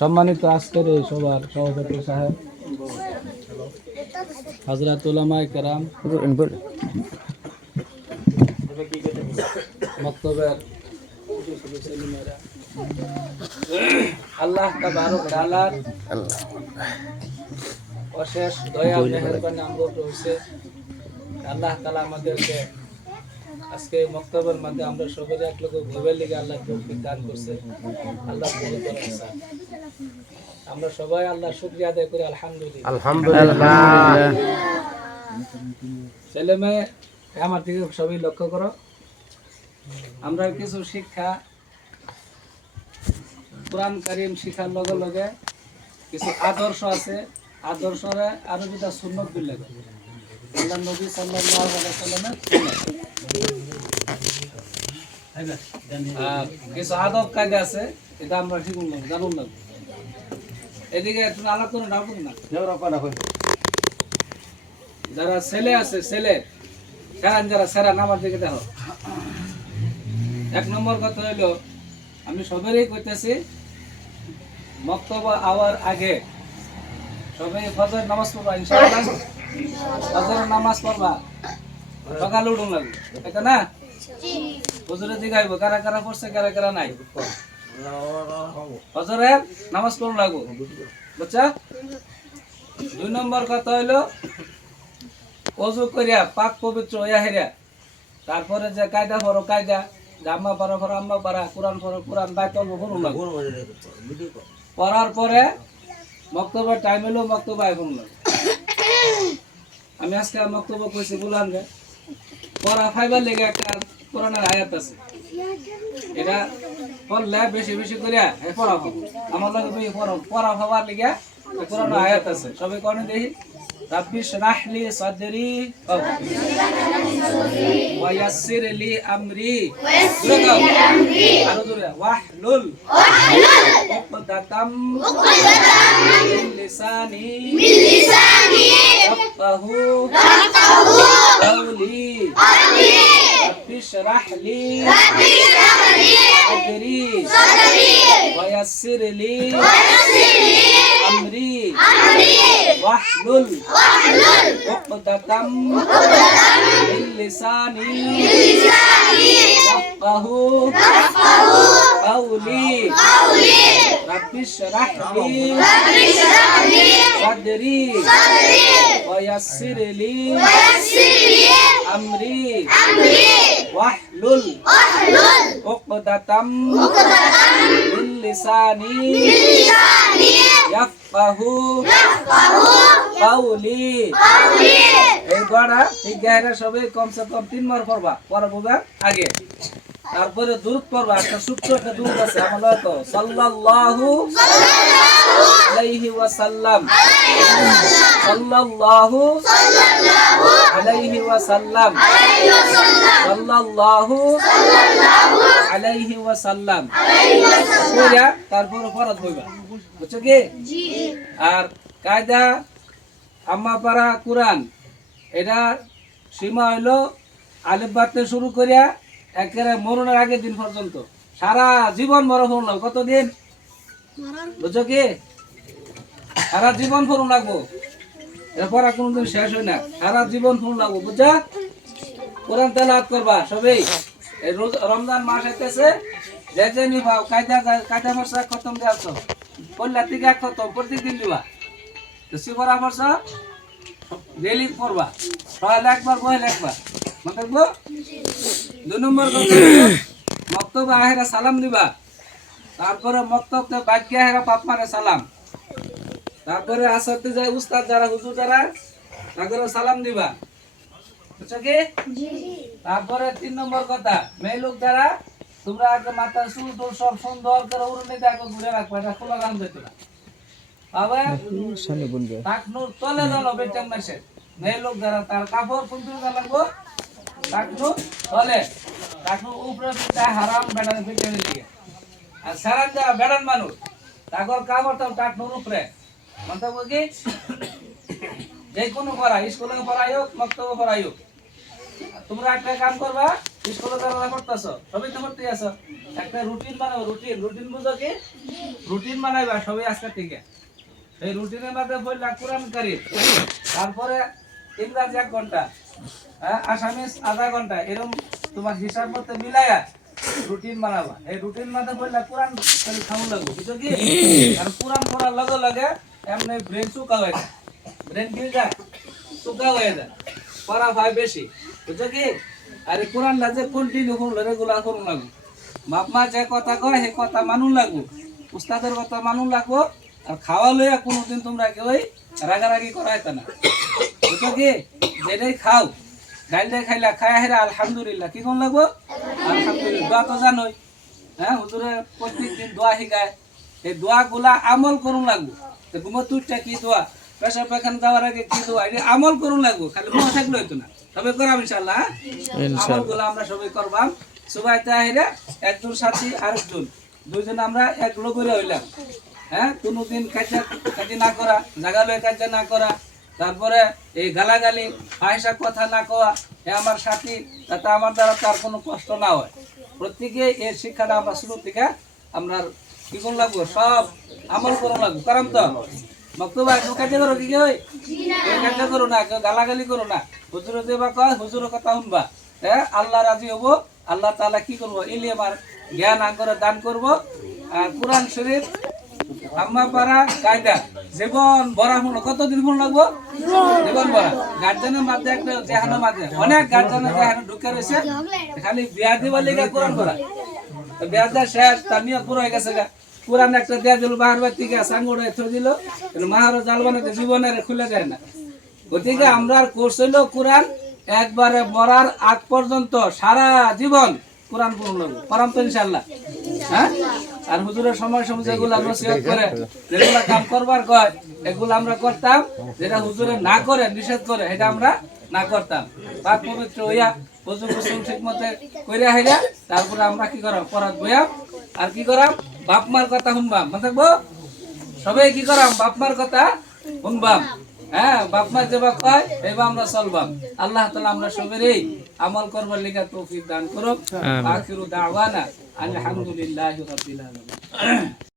সম্মানিত আজকের এই সবার সভাপতি সাহেব হযরত উলামায়ে কেরাম, মক্তবের আল্লাহ তাবারক তাআলার অশেষ দয়া মেহেরবানি আমরা রয়েছে। আল্লাহ তাআলা আমাদেরকে আজকে মক্তবের মধ্যে আমরা সবাই এক লোক ঘুরে লিগে আল্লাহ তৌফিক দান করছে। আল্লাহ কবুল করেন। আমরা সবাই আল্লাহ শুকরিয়া আদায় করি আলহামদুলিল্লাহ। আলহামদুলিল্লাহ। ছেলে মেয়ে আমার দিকে সবাই লক্ষ্য করো। আমরা কিছু শিক্ষা কোরআন কারীম শিক্ষার লগে লগে কিছু আদর্শ আছে, আদর্শরে আরো যেটা সুন্নত বিল আল্লাহ নবী সাল্লাল্লাহু আলাইহি ওয়াসাল্লামের কিছু আদব কায়দা আছে, এটা আমরা শিখুন না, জানুন না। এদিকে তুমি আলাপ করে না করুন না। যারা ছেলে আছে, ছেলে সেরান যারা সেরান আমার দিকে দেখো। এক নম্বর কথা হইলো, আমি সবারই কইতেছি মক্তব আওয়ার আগে সবাই ফজর নামাজ পড়বা ইনশাআল্লাহ। ফজর নামাজ পড়বা, সকালে উঠুন লাগবে, এটা না? ফজরের দিকে আইব, কারা কারা পড়ছে কারা কারা নাই। ফজরের নামাজ পড়ুন লাগবো, বুঝছা? 2 নম্বর কথা হইলো ওযু করিয়া পাক পবিত্র হইয়া হেরিয়া তারপরে যে কায়দা পড়ো কায়দা, আম্মা পারা পড়ো আম্মা পারা, কোরআন পড়ো কোরআন, বাইতুল পড়ুন লাগবো। পড়ার পরে মক্তবের টাইম হলো মক্তবে আইবুন লাগবে। আমি আজকে মক্তব্য কইছি বললাম যে পড়া ফাইবার লেগে একটা কোরআনের আয়াত আছে, এটা পড়লে বেশি বেশি করিয়া পড়া হবে। আমার লগে তুমি পড়া হওয়ার লেগে কোরআনের আয়াত আছে, সবাই কোনে দেখি। রাব্বি শরাহ লি সাদরি ওয়া ইয়াসসির লি আমরি আরো জোরে ওয়াহলুল উকদাতাম মিন লিসানি ইয়াফকাহু قولي رب اشرح لي صدري ويسر لي أمري واحلل عقدة من لساني يفقهوا قولي رب اشرح لي صدري ويسر لي أمري واحلل عقدة من لساني يفقهوا قولي। এই দোয়াটা ঠিক গায়রা সবাই কমসে কম 3 বার পড়বা, পড়াবো আগে। তারপরে দুরূদ পড়বা, একটা ছোট্ট একটা দুরূদ আছে আমরা তো সাল্লাল্লাহু আলাইহি ওয়াসাল্লাম, সাল্লাল্লাহু আলাইহি ওয়াসাল্লাম, সাল্লাল্লাহু আলাইহি ওয়াসাল্লাম কইরা তারপরে ফরজ হইবা, বুঝছো কি? জি। আর কায়দা আম্মা পারা কোরআন, এটা সীমা হইলো আলিফ বা থেকে শুরু করিয়া একেবারে মরণের আগের দিন পর্যন্ত, সারা জীবন মরণ লাগবে। কতদিন? বুঝছো কি? সারা জীবন ফোন লাগবো, এরপর আর কোনদিন শেষ হয় না, সারা জীবন ফোন লাগবো, বুঝছা? কোরআন তেলাওয়াত করবা সবাই। এই রমজান মাস আইতেছে, যে যে নিবা কায়দা কায়দা ভাষা খতম দিয়ে আসো, পড়লা থেকে খতম প্রত্যেকদিন দিবা। তো শিবরা ভাষা ডেইলি পড়বা, সকালে একবার বহেল একবার, মনে থাকবো। 2 নম্বর কথা মক্তব আহেরা সালাম দিবা, তারপরে মক্তব বাক্য আহেরা পাপ মারে সালাম, তারপরে আসতে যায় উস্তাদ যারা হুজুর যারা তাদের সালাম দিবা, বুঝছো কি? তারপরে 3 নম্বর কথা মেয়ে লোক যারা তোমরা আগে মাথা চুল টুল সব সুন্দর করে উড়নে দেখো ঘুরে রাখবা, এটা খোলা গান যেত না বাবা। টাকনুর তলে দাও বেচান মাসে মেয়ে লোক যারা তার কাপড় কুন্তুর লাগবো, টাকনুর তলে, টাকনুর উপরে হারাম বেড়ান বেচান দিকে। আর সারান যা বেড়ান মানুষ তাগর কাপড় তো টাকনুর উপরে, মনে থাকবো কি? যে কোনো পড়া, স্কুলে পড়াই হোক মক্তবে পড়াই হোক, তোমরা একটা কাম করবা, স্কুলে যারা পড়তেছ সবাই তো পড়তে আছো, একটা রুটিন বানাবো। রুটিন বুঝো কি? রুটিন বানাইবা সবাই আজকে থেকে। এই রুটিনের মধ্যে পড়লা কোরআন কারীম, তারপরে ইংরাজি 1 ঘন্টা, আসামিস আধা ঘন্টা, এরকম তোমার হিসাব মতো মিলাইয়া রুটিন বানাবা। এই রুটিন মধ্যে পড়লা কোরআন খালি খামু লাগবে, বুঝছো কি? কারণ কোরআন পড়ার লগে লগে এমনি ব্রেন চুকা হয়ে যায়, ব্রেন কি হয়ে যায়? চুকা হয়ে যায়, পড়া হয় বেশি, বুঝছো কি? আর এই কোরআনটা যে কন্টিনিউ করুন, রেগুলার করুন লাগবে। বাপ মা যে কথা কয় সেই কথা মানুন লাগবো, উস্তাদের কথা মানুন লাগবো। আর খাওয়া লইয়া কোনোদিন তোমরা কেউ রাগারাগি করাইতে না, বুঝছো কি? যেটাই খাও, ডাইল দিয়ে খাইলা, খায়া হেরা আলহামদুলিল্লাহ কি কোন লাগবো? আলহামদুলিল্লাহ। দোয়া তো জানোই, হুজুরে প্রত্যেক দিন দোয়া শিখায়। এই দোয়া গুলা আমল করুন লাগবো। ঘুমো তুইটা কি দোয়া, পেশা পায়খানা যাওয়ার আগে কি দোয়া, এটা আমল করুন লাগবো, খালি মনে থাকলে হইতো না। তবে করাম ইনশাল্লাহ, আমল গুলা আমরা সবাই করবাম। সবাই তাহিরা একজন সাথী আরেকজন, দুইজন আমরা এক লগরে হইলাম। কোনোদিন কাজে না করা, জায়গা লয়ে কাজে না করা, তারপরে এই গালাগালি ফাহিশা কথা না কওয়া, আমার সাথী, যাতে আমার দ্বারা তার কোনো কষ্ট না হয়। প্রত্যেকে এই শিক্ষাটা আমরা শুরু থেকে আমরা কি কোন লাগবো, সব আমল করো লাগবো। কারণ তো বক্তব্য কাজে করো কি ওই কাজে করো না, কেউ গালাগালি করো না। হুজুর দেবা কয়, হুজুরের কথা শুনবা, আল্লাহ রাজি হবো। আল্লাহ তাআলা কি করবো, ইলমের জ্ঞান আঙ্গরে দান করবো। আর কোরআন শরীফ আম্মা পারা কায়দা জীবন ভরা হলো, কতদিন ফোন লাগবো? জীবন ভরা। গার্জেনের মাঝে একটা জেহানের মাঝে অনেক গার্জেনের জেহানে ঢুকে রয়েছে, খালি বিয়া দিবার লেগে কোরআন ভরা। বিয়া দেওয়া শেষ, তার নিয়ে পুরো হয়ে গেছে। কোরআন একটা দেয়া দিল, বাহার বাড়ি থেকে সাঙ্গুড়ে থয়ে দিল, মাহারো জাল বানাতে জীবনের খুলে দেয় না। গতিকে আমরা কোর্স হইলো কোরআন, একবারে মরার আগ পর্যন্ত সারা জীবন কোরআন পড়ুন লাগবো। পড়াম তো ইনশাল্লাহ। আর হুজুরের সময় সময় যেগুলো নসিহত করে, যেগুলা কাম করবার কয়, এগুলো আমরা করতাম। যেটা হুজুরে না করে, নিষেধ করে, এটা আমরা না করতাম। পাক পবিত্র হইয়া হুজুর গোসল ঠিক মতো কইরা হইরা তারপরে আমরা কি করাম, পড়াত বইয়াম। আর কি করাম, বাপ মার কথা শুনবাম। মনে থাকবো সবাই কি করাম, বাপ মার কথা শুনবাম। বাপ মা যেবা কয় এবার আমরা চলবাম। আল্লাহ তাআলা আমরা সবেরই আমল করবার লিগা তৌফিক দান করুক। আখিরু দাওয়ানা আলহামদুলিল্লাহি রাব্বিল আলামিন।